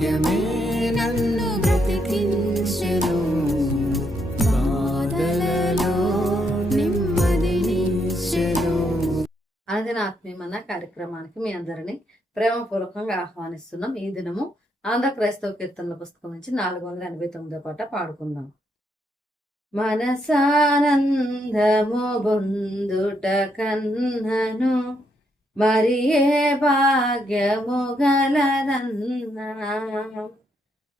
వాక్యమే నన్ను బ్రతికించెను. బాధలలో నెమ్మదినిచ్చెను ఆత్మీయమన్న కార్యక్రమానికి మీ అందరినీ ప్రేమపూర్వకంగా ఆహ్వానిస్తున్నాం. ఈ దినము ఆంధ్ర క్రైస్తవ కీర్తనల పుస్తకం నుంచి నాలుగు వందల ఎనభై తొమ్మిదో పాట పాడుకుందాం. మనసానందము బొందుట కన్నను మరి ఏ భాగ్యము గలదన్నా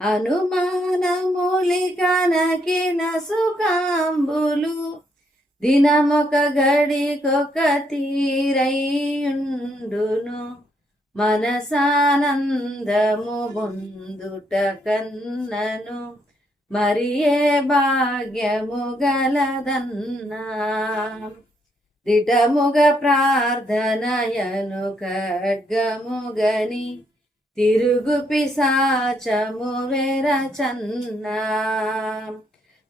అనుమానములికనకిల సుఖాంబులు దినమొక గడికొక తీరయుండును. మనసానందము బొందుట కన్నను మరి ఏ భాగ్యము గలదన్నా దిటముగ ప్రార్థనయను ఖడ్గముగని తిరుగు పిశాచము వెరచన్నా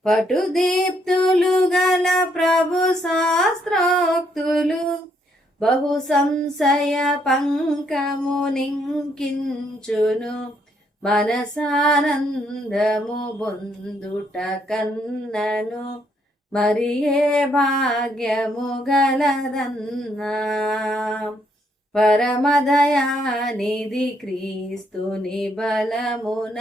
పటుదీప్తులు గల ప్రభు శాస్త్రోక్తులు బహు సంశయ పంకము నింకించును. మనసానందము బొందుట కన్నను మరి ఏ భాగ్యము గలదన్నా. పరమదయానిధి క్రీస్తుని బలమున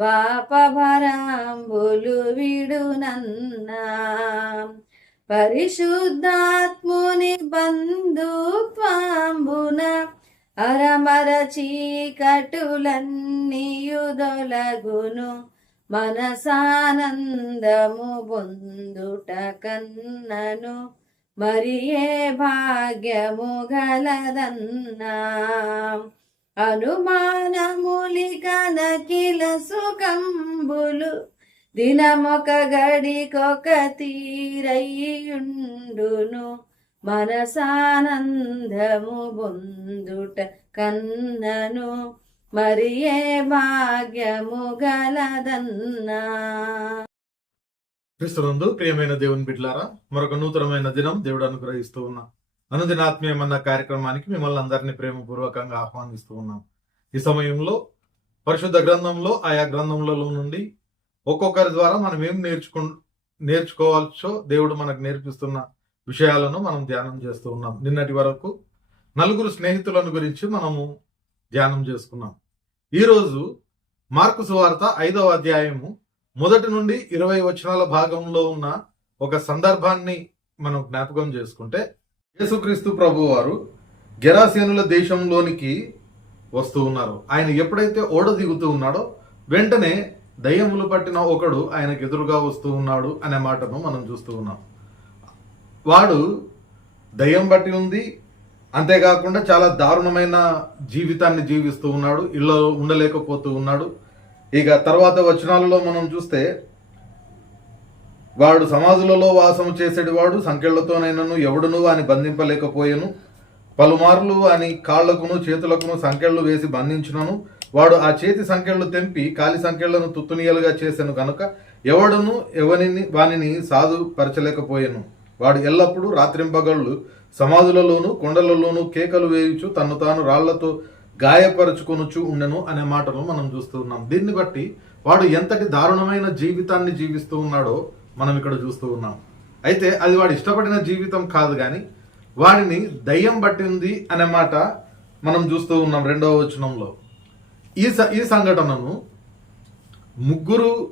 పాపభరాంబులు విడునన్నా. పరిశుద్ధాత్ముని బంధుత్వాంబున అరమర చీకటులన్నీయుదొలగును మనసానందము బొందుట కన్నను మరి ఏ భాగ్యము గలదన్నా? అనుమానములికనకిల సుఖంబులు దినమొక గడికొక తీరయ్యుండును. మనసానందము బొందుట కన్నను మరి ఏ భాగ్యము గలదన్నా. క్రీస్తునందు ప్రియమైన దేవుని బిడ్లారా మరొక నూతనమైన దినం దేవుడు అనుగ్రహిస్తూ ఉన్నాం. అనుదినాత్మీయమన్న కార్యక్రమానికి మిమ్మల్ని అందరినీ ప్రేమపూర్వకంగా ఆహ్వానిస్తూ ఉన్నాం. ఈ సమయంలో పరిశుద్ధ గ్రంథంలో ఆయా గ్రంథములలో నుండి ఒక్కొక్కరి ద్వారా మనం ఏం నేర్చుకు నేర్చుకోవాల్సో దేవుడు మనకు నేర్పిస్తున్న విషయాలను మనం ధ్యానం చేస్తూ ఉన్నాం. నిన్నటి వరకు నలుగురు స్నేహితులను గురించి మనము ధ్యానం చేసుకున్నాం. ఈరోజు మార్కు సువార్త ఐదవ అధ్యాయము మొదటి నుండి ఇరవై వచనాల భాగంలో ఉన్న ఒక సందర్భాన్ని మనం జ్ఞాపకం చేసుకుంటే యేసుక్రీస్తు ప్రభు వారు గెరాసేనుల దేశంలోనికి వస్తూ ఉన్నారు. ఆయన ఎప్పుడైతే ఓడ దిగుతూ ఉన్నాడో వెంటనే దయ్యములు పట్టిన ఒకడు ఆయనకు ఎదురుగా వస్తూ ఉన్నాడు అనే మాటను మనం చూస్తూ ఉన్నాం. వాడు దయ్యం బట్టి ఉంది అంతేకాకుండా చాలా దారుణమైన జీవితాన్ని జీవిస్తూ ఉన్నాడు ఇళ్ళలో ఉండలేకపోతూ ఉన్నాడు. ఇక తర్వాత వచనాలలో మనం చూస్తే వాడు సమాజులలో వాసము చేసేటివాడు సంకెళ్ళతోనైనను ఎవడును వాని బంధింపలేకపోయాను. పలుమార్లు అని కాళ్ళకును చేతులకును సంకెళ్ళు వేసి బంధించినను. వాడు ఆ చేతి సంకెళ్ళు తెంపి కాలి సంఖ్యలను తుత్తునియలుగా చేశాను కనుక ఎవడును ఎవనిని వానిని సాధుపరచలేకపోయాను. వాడు ఎల్లప్పుడూ రాత్రింపగళ్ళు సమాధులలోను కొండలలోను కేకలు వేయుచు తను తాను రాళ్ళతో గాయపరుచుకొనుచు ఉండెను అనే మాటను మనం చూస్తూ ఉన్నాం. దీన్ని బట్టి వాడు ఎంతటి దారుణమైన జీవితాన్ని జీవిస్తూ ఉన్నాడో మనం ఇక్కడ చూస్తూ ఉన్నాం. అయితే అది వాడు ఇష్టపడిన జీవితం కాదు కానీ వాడిని దయ్యం పట్టింది అనే మాట మనం చూస్తూ ఉన్నాం రెండవ వచనంలో. ఈ స- ఈ సంఘటనను ముగ్గురు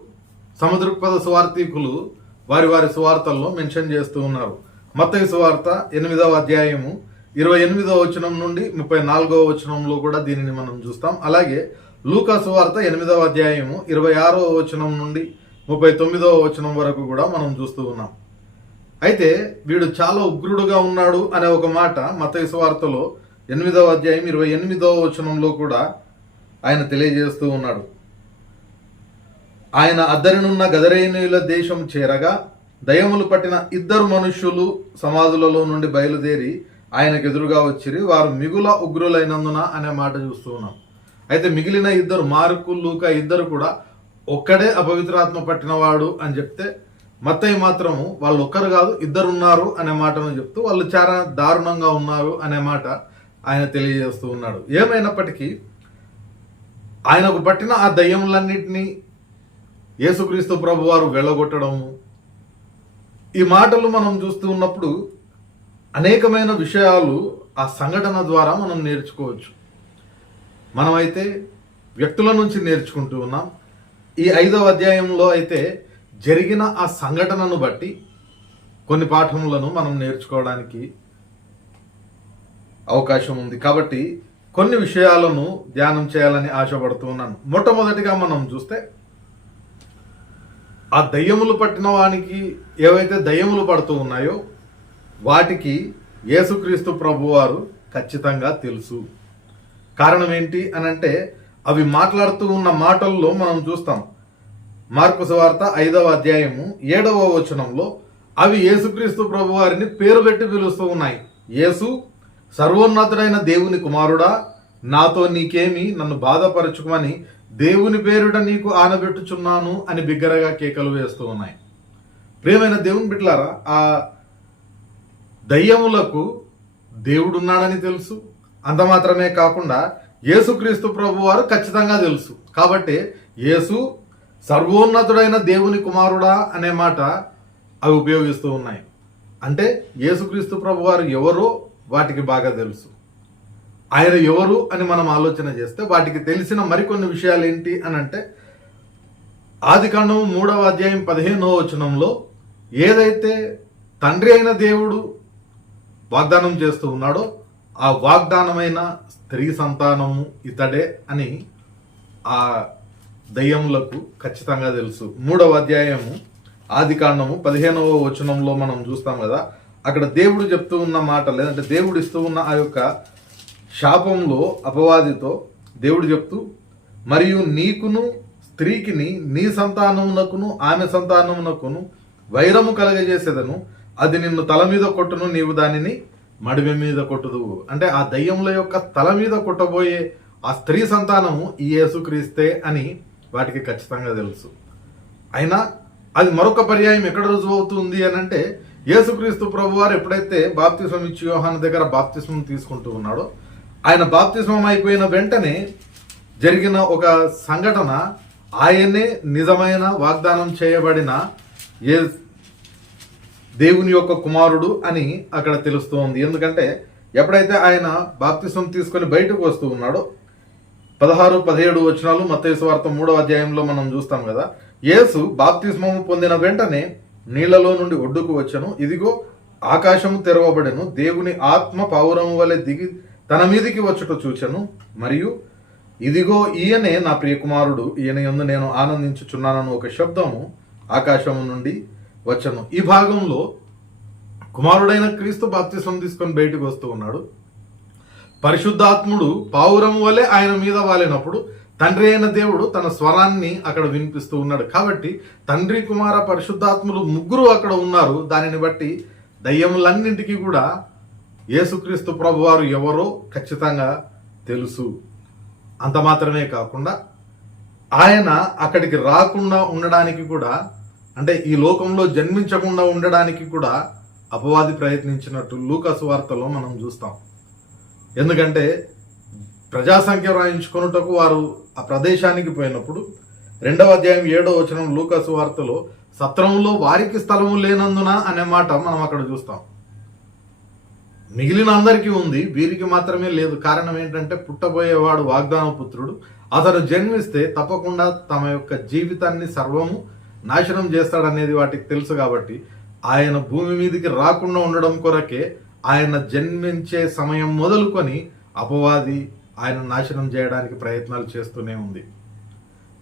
సముద్రపద సువార్థికులు వారి వారి సువార్తల్లో మెన్షన్ చేస్తూ ఉన్నారు. మత్తయి సువార్త ఎనిమిదవ అధ్యాయము ఇరవై ఎనిమిదవ వచనం నుండి ముప్పై నాలుగవ వచనంలో కూడా దీనిని మనం చూస్తాం. అలాగే లూకా సువార్త ఎనిమిదవ అధ్యాయము ఇరవై ఆరవ వచనం నుండి ముప్పై తొమ్మిదవ వచనం వరకు కూడా మనం చూస్తూ ఉన్నాం. అయితే వీడు చాలా ఉగ్రుడుగా ఉన్నాడు అనే ఒక మాట మత్తయి సువార్తలో ఎనిమిదవ అధ్యాయం ఇరవై ఎనిమిదవ వచనంలో కూడా ఆయన తెలియజేస్తూ ఉన్నాడు. ఆయన అద్దరినున్న గదరేనుల దేశం చేరగా దయములు పట్టిన ఇద్దరు మనుష్యులు సమాధులలో నుండి బయలుదేరి ఆయనకు ఎదురుగా వచ్చిరి. వారు మిగుల ఉగ్రులైనందున అనే మాట చూస్తూ ఉన్నాం. అయితే మిగిలిన ఇద్దరు మార్కు లూక ఇద్దరు కూడా ఒక్కడే అపవిత్రాత్మ పట్టినవాడు అని చెప్తే మత్తయ్య మాత్రము వాళ్ళు ఒక్కరు కాదు ఇద్దరు ఉన్నారు అనే మాటను చెప్తూ వాళ్ళు చాలా దారుణంగా ఉన్నారు అనే మాట ఆయన తెలియజేస్తూ ఉన్నాడు. ఏమైనప్పటికీ ఆయనకు పట్టిన ఆ దయ్యములన్నింటినీ యేసుక్రీస్తు ప్రభు వారు వెళ్ళగొట్టడము ఈ మాటలు మనం చూస్తూ ఉన్నప్పుడు అనేకమైన విషయాలు ఆ సంఘటన ద్వారా మనం నేర్చుకోవచ్చు. మనమైతే వ్యక్తుల నుంచి నేర్చుకుంటూ ఉన్నాం. ఈ ఐదవ అధ్యాయంలో అయితే జరిగిన ఆ సంఘటనను బట్టి కొన్ని పాఠములను మనం నేర్చుకోవడానికి అవకాశం ఉంది. కాబట్టి కొన్ని విషయాలను ధ్యానం చేయాలని ఆశపడుతూ ఉన్నాను. మొట్టమొదటిగా మనం చూస్తే ఆ దయ్యములు పట్టిన వానికి ఏవైతే దయ్యములు పడుతూ ఉన్నాయో వాటికి యేసుక్రీస్తు ప్రభువారు ఖచ్చితంగా తెలుసు. కారణం ఏంటి అని అంటే అవి మాట్లాడుతూ ఉన్న మాటల్లో మనం చూస్తాం. మార్కు సువార్త ఐదవ అధ్యాయము ఏడవ వచనంలో అవి యేసుక్రీస్తు ప్రభువారిని పేరు పెట్టి పిలుస్తూ ఉన్నాయి. యేసు సర్వోన్నతుడైన దేవుని కుమారుడా నాతో నీకేమి నన్ను బాధపరచుకోమని దేవుని పేరుట నీకు ఆనబెట్టుచున్నాను అని బిగ్గరగా కేకలు వేస్తూ ఉన్నాయి. ప్రియమైన దేవుని బిట్లారా ఆ దయ్యములకు దేవుడున్నాడని తెలుసు. అంత మాత్రమే కాకుండా యేసుక్రీస్తు ప్రభు వారు ఖచ్చితంగా తెలుసు. కాబట్టి యేసు సర్వోన్నతుడైన దేవుని కుమారుడా అనే మాట అవి ఉపయోగిస్తూ ఉన్నాయి. అంటే యేసుక్రీస్తు ప్రభు వారు ఎవరో వాటికి బాగా తెలుసు. ఆయన ఎవరు అని మనం ఆలోచన చేస్తే వాటికి తెలిసిన మరికొన్ని విషయాలు ఏంటి అని అంటే ఆది కాండము మూడవ అధ్యాయం పదిహేనవ వచనంలో ఏదైతే తండ్రి అయిన దేవుడు వాగ్దానం చేస్తూ ఉన్నాడో ఆ వాగ్దానమైన స్త్రీ సంతానము ఇతడే అని ఆ దయ్యములకు ఖచ్చితంగా తెలుసు. మూడవ అధ్యాయము ఆది కాండము పదిహేనవ వచనంలో మనం చూస్తాం కదా అక్కడ దేవుడు చెప్తూ ఉన్న మాట లేదంటే దేవుడు ఇస్తూ ఉన్న ఆ యొక్క శాపంలో అపవాదితో దేవుడు చెప్తూ మరియు నీకును స్త్రీకిని నీ సంతానమునకును ఆమె సంతానమునకును వైరము కలగజేసేదను. అది నిన్ను తల మీద కొట్టును నీవు దానిని మడిమె మీద కొట్టుదు అంటే ఆ దయ్యముల యొక్క తల మీద కొట్టబోయే ఆ స్త్రీ సంతానము ఈ యేసుక్రీస్తే అని వాటికి ఖచ్చితంగా తెలుసు. అయినా అది మరొక పర్యాయం ఎక్కడ రుజువు అవుతుంది అని అంటే యేసుక్రీస్తు ప్రభువారు ఎప్పుడైతే బాప్తిసం ఇచ్చి యోహాను దగ్గర బాప్తిసం తీసుకుంటూ ఉన్నాడో ఆయన బాప్తిస్మం అయిపోయిన వెంటనే జరిగిన ఒక సంఘటన ఆయనే నిజమైన వాగ్దానం చేయబడిన ఏ దేవుని యొక్క కుమారుడు అని అక్కడ తెలుస్తోంది ఎందుకంటే ఎప్పుడైతే ఆయన బాప్తిసం తీసుకొని బయటకు వస్తూ ఉన్నాడో పదహారు పదిహేడు వచనాలు మత్తయి వార్త మూడో అధ్యాయంలో మనం చూస్తాం కదా యేసు బాప్తిస్మము పొందిన వెంటనే నీళ్ళలో నుండి ఒడ్డుకు వచ్చను. ఇదిగో ఆకాశము తెరవబడెను. దేవుని ఆత్మ పౌరము వలె దిగి తన మీదికి వచ్చుట చూచెను మరియు ఇదిగో ఈయనే నా ప్రియకుమారుడు ఈయన ఎందు నేను ఆనందించుచున్నానని ఒక శబ్దము ఆకాశము నుండి వచ్చను. ఈ భాగంలో కుమారుడైన క్రీస్తు బాప్తిసం తీసుకొని బయటకు వస్తూ ఉన్నాడు. పరిశుద్ధాత్ముడు పావురం వలె ఆయన మీద వాలినప్పుడు తండ్రి అయిన దేవుడు తన స్వరాన్ని అక్కడ వినిపిస్తూ ఉన్నాడు. కాబట్టి తండ్రి కుమార పరిశుద్ధాత్ములు ముగ్గురు అక్కడ ఉన్నారు. దానిని బట్టి దయ్యములన్నింటికి కూడా యేసుక్రీస్తు ప్రభువారు ఎవరో ఖచ్చితంగా తెలుసు. అంత మాత్రమే కాకుండా ఆయన అక్కడికి రాకుండా ఉండడానికి కూడా అంటే ఈ లోకంలో జన్మించకుండా ఉండడానికి కూడా అపవాది ప్రయత్నించినట్టు లూకసు వార్తలో మనం చూస్తాం. ఎందుకంటే ప్రజాసంఖ్య రాయించుకొనుటకు వారు ఆ ప్రదేశానికి పోయినప్పుడు రెండవ అధ్యాయం ఏడవ వచనం లూకసు వార్తలో సత్రంలో వారికి స్థలము లేనందున అనే మాట మనం అక్కడ చూస్తాం. మిగిలిన అందరికీ ఉంది వీరికి మాత్రమే లేదు. కారణం ఏంటంటే పుట్టబోయేవాడు వాగ్దాన పుత్రుడు. అతను జన్మిస్తే తప్పకుండా తమ యొక్క జీవితాన్ని సర్వము నాశనం చేస్తాడనేది వాటికి తెలుసు కాబట్టి ఆయన భూమి మీదకి రాకుండా ఉండడం కొరకే ఆయన జన్మించే సమయం మొదలుకొని అపవాది ఆయన నాశనం చేయడానికి ప్రయత్నాలు చేస్తూనే ఉంది.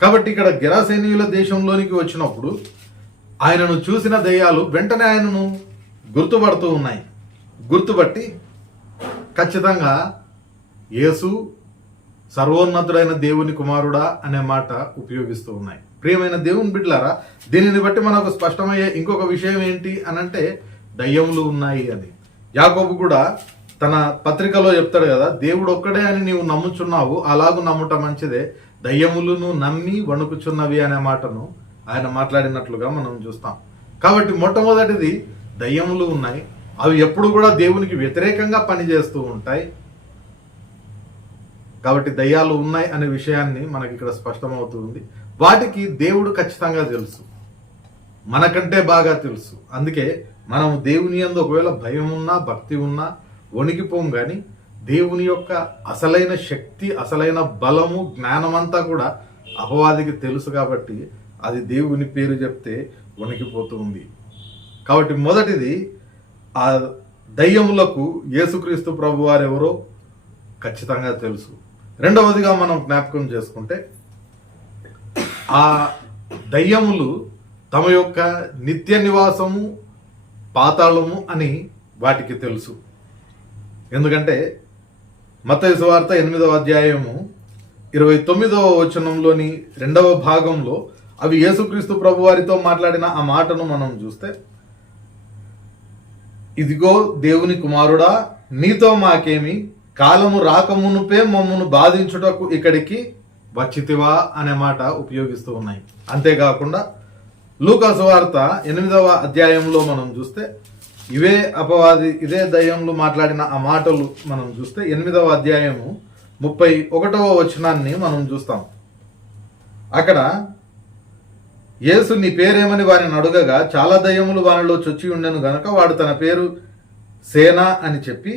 కాబట్టి ఇక్కడ గెరాసేనీయుల దేశంలోనికి వచ్చినప్పుడు ఆయనను చూసిన దయ్యాలు వెంటనే ఆయనను గుర్తుపడుతూ ఉన్నాయి. గుర్తుపట్టి ఖచ్చితంగా యేసు సర్వోన్నతుడైన దేవుని కుమారుడా అనే మాట ఉపయోగిస్తూ ఉన్నాయి. ప్రియమైన దేవుని బిడ్డలారా దీనిని బట్టి మనకు స్పష్టమయ్యే ఇంకొక విషయం ఏంటి అని అంటే దయ్యములు ఉన్నాయి అని. యాకోబు కూడా తన పత్రికలో చెప్తాడు కదా దేవుడు ఒక్కడే అని నీవు నమ్ముచున్నావు అలాగూ నమ్ముట మంచిదే. దయ్యములను నమ్మి వణుకుచున్నవి అనే మాటను ఆయన మాట్లాడినట్లుగా మనం చూస్తాం. కాబట్టి మొట్టమొదటిది దయ్యములు ఉన్నాయి అవి ఎప్పుడు కూడా దేవునికి వ్యతిరేకంగా పనిచేస్తూ ఉంటాయి. కాబట్టి దయ్యాలు ఉన్నాయి అనే విషయాన్ని మనకి ఇక్కడ స్పష్టమవుతుంది. వాటికి దేవుడు ఖచ్చితంగా తెలుసు. మనకంటే బాగా తెలుసు. అందుకే మనం దేవుని అందు ఒకవేళ భయం ఉన్నా భక్తి ఉన్నా వణికిపోం కానీ దేవుని యొక్క అసలైన శక్తి అసలైన బలము జ్ఞానమంతా కూడా అపవాదికి తెలుసు కాబట్టి అది దేవుని పేరు చెప్తే వణికిపోతుంది కాబట్టి మొదటిది ఆ దయ్యములకు యేసుక్రీస్తు ప్రభు వారు ఎవరో ఖచ్చితంగా తెలుసు. రెండవదిగా మనం జ్ఞాపకం చేసుకుంటే ఆ దయ్యములు తమ యొక్క నిత్య నివాసము పాతాళము అని వాటికి తెలుసు. ఎందుకంటే మత్తయి వార్త ఎనిమిదవ అధ్యాయము ఇరవై తొమ్మిదవ వచనంలోని రెండవ భాగంలో అవి యేసుక్రీస్తు ప్రభువారితో మాట్లాడిన ఆ మాటను మనం చూస్తే ఇదిగో దేవుని కుమారుడా నీతో మాకేమి కాలము రాకమునుపే మమ్మను బాధించుటకు ఇక్కడికి వచ్చితివా అనే మాట ఉపయోగిస్తూ ఉన్నాయి. అంతేకాకుండా లూకాసు వార్త ఎనిమిదవ అధ్యాయంలో మనం చూస్తే ఇవే అపవాది ఇదే దయ్యంలో మాట్లాడిన ఆ మాటలు మనం చూస్తే ఎనిమిదవ అధ్యాయము ముప్పై ఒకటవ వచనాన్ని మనం చూస్తాం. అక్కడ యేసు నీ పేరేమని వారిని అడుగగా చాలా దయ్యములు వారిలో చొచ్చి ఉండెను గనక వాడు తన పేరు సేన అని చెప్పి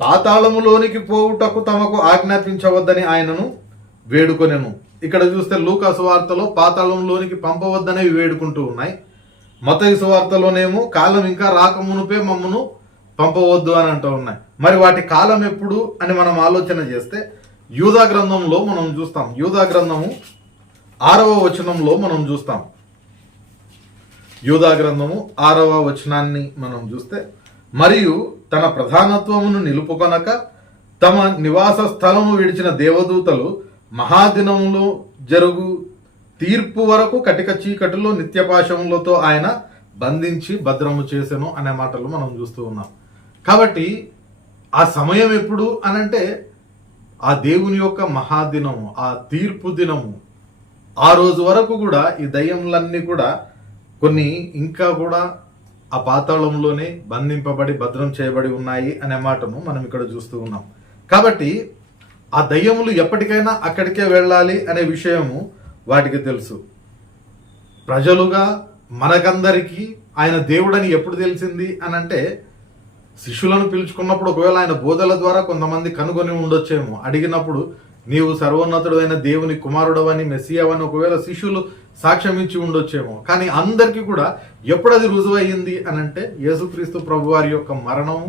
పాతాళములోనికి పోవుటకు తమకు ఆజ్ఞాపించవద్దని ఆయనను వేడుకొనెను. ఇక్కడ చూస్తే లూకాసు వార్తలో పాతాళంలోనికి పంపవద్దనేవి వేడుకుంటూ ఉన్నాయి. మతయి సువార్తలోనేమో కాలం ఇంకా రాకమునుపే మమ్మను పంపవద్దు అని అంటూ ఉన్నాయి. మరి వాటి కాలం ఎప్పుడు అని మనం ఆలోచన చేస్తే యూదా గ్రంథంలో మనం చూస్తాం. యూదా గ్రంథము ఆరవ వచనంలో మనం చూస్తాం. యూదా గ్రంథము ఆరవ వచనాన్ని మనం చూస్తే మరియు తన ప్రధానత్వమును నిలుపుకొనక తమ నివాస స్థలము విడిచిన దేవదూతలు మహాదినంలో జరుగు తీర్పు వరకు కటిక చీకటిలో నిత్యపాశములతో ఆయన బంధించి భద్రము చేసెను అనే మాటలు మనం చూస్తూ ఉన్నాం. కాబట్టి ఆ సమయం ఎప్పుడు అనంటే ఆ దేవుని యొక్క మహాదినము ఆ తీర్పు దినము ఆ రోజు వరకు కూడా ఈ దయ్యములన్నీ కూడా కొన్ని ఇంకా కూడా ఆ పాతాళంలోనే బంధింపబడి భద్రం చేయబడి ఉన్నాయి అనే మాటను మనం ఇక్కడ చూస్తూ ఉన్నాం. కాబట్టి ఆ దయ్యములు ఎప్పటికైనా అక్కడికే వెళ్ళాలి అనే విషయము వాటికి తెలుసు. ప్రజలుగా మనకందరికీ ఆయన దేవుడని ఎప్పుడు తెలిసింది అని అంటే శిష్యులను పిలుచుకున్నప్పుడు ఒకవేళ ఆయన బోధల ద్వారా కొంతమంది కనుగొని ఉండొచ్చేమో. అడిగినప్పుడు నీవు సర్వోన్నతుడైన దేవుని కుమారుడవని మెస్సియావని ఒకవేళ శిష్యులు సాక్ష్యం ఇచ్చి ఉండొచ్చేమో. కానీ అందరికీ కూడా ఎప్పుడు అది రుజువయ్యింది అని అంటే యేసుక్రీస్తు ప్రభు వారి యొక్క మరణం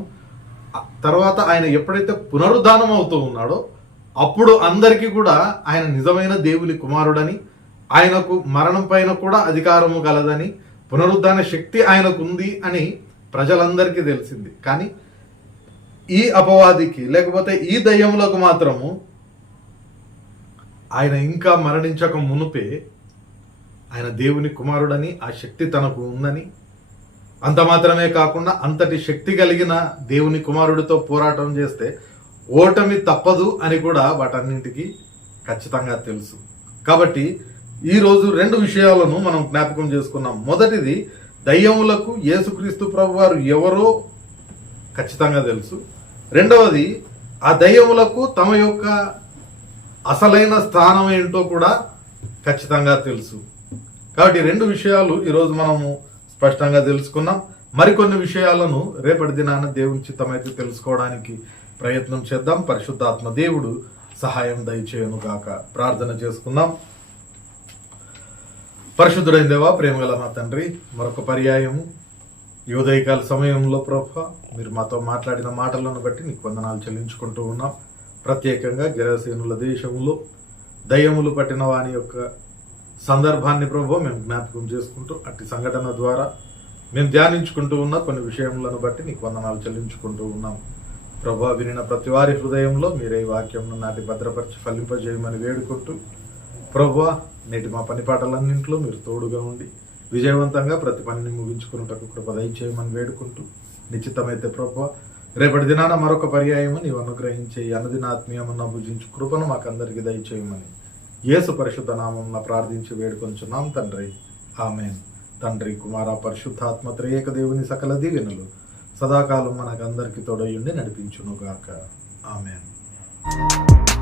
తర్వాత ఆయన ఎప్పుడైతే పునరుద్ధానం అవుతూ ఉన్నాడో అప్పుడు అందరికీ కూడా ఆయన నిజమైన దేవుని కుమారుడని ఆయనకు మరణం పైన కూడా అధికారము కలదని పునరుద్ధాన శక్తి ఆయనకు ఉంది అని ప్రజలందరికీ తెలిసింది. కానీ ఈ అపవాదికి లేకపోతే ఈ దయ్యములకు మాత్రము ఆయన ఇంకా మరణించక మునుపే ఆయన దేవుని కుమారుడని ఆ శక్తి తనకు ఉందని. అంత మాత్రమే కాకుండా అంతటి శక్తి కలిగిన దేవుని కుమారుడితో పోరాటం చేస్తే ఓటమి తప్పదు అని కూడా వాటన్నింటికి ఖచ్చితంగా తెలుసు. కాబట్టి ఈరోజు రెండు విషయాలను మనం జ్ఞాపకం చేసుకున్నాం. మొదటిది దయ్యములకు యేసుక్రీస్తు ప్రభు వారు ఎవరో ఖచ్చితంగా తెలుసు. రెండవది ఆ దయ్యములకు తమ యొక్క అసలైన స్థానం ఏంటో కూడా ఖచ్చితంగా తెలుసు. కాబట్టి రెండు విషయాలు ఈరోజు మనము స్పష్టంగా తెలుసుకున్నాం. మరికొన్ని విషయాలను రేపటి దినాన దేవుని చిత్తమైతే తెలుసుకోవడానికి ప్రయత్నం చేద్దాం. పరిశుద్ధాత్మ దేవుడు సహాయం దయచేయను గాక. ప్రార్థన చేసుకుందాం. పరిశుద్ధుడైన దేవా ప్రేమగల మా తండ్రి మరొక పర్యాయము. యువదయకాల సమయంలో ప్రభ మీరు మాతో మాట్లాడిన మాటలను బట్టి నీకు వందనాలు చెల్లించుకుంటూ ఉన్నాం. ప్రత్యేకంగా గిరసేనుల దేశంలో దయ్యములు పట్టిన వాని యొక్క సందర్భాన్ని ప్రభు మేము జ్ఞాపకం చేసుకుంటూ అట్టి సంఘటన ద్వారా మేము ధ్యానించుకుంటూ ఉన్న కొన్ని విషయములను బట్టి నీకు వందనాలు చెల్లించుకుంటూ ఉన్నాం ప్రభా వినిన ప్రతి వారి హృదయంలో మీరే ఈ వాక్యంను నాటి భద్రపరిచి ఫలింపజేయమని వేడుకుంటూ ప్రభా నేటి మా పని పాటలన్నింటిలో మీరు తోడుగా ఉండి విజయవంతంగా ప్రతి పనిని ముగించుకున్నటకు కృప దయచేయమని వేడుకుంటూ నిశ్చితమైతే ప్రభా రేపటి దినాన మరొక పర్యాయము నీవు అనుగ్రహించే ఈ భుజించు కృపను మాకందరికి దయచేయమని యేసు పరిశుద్ధ నామం ప్రార్థించి వేడుకొంచున్నాం తండ్రి. ఆమెన్. తండ్రి కుమార పరిశుద్ధాత్మ త్రేయక దేవుని సకల దీవెనలు సదాకాలం మనకందరికి తోడయుండి నడిపించునుగాక. ఆమెన్.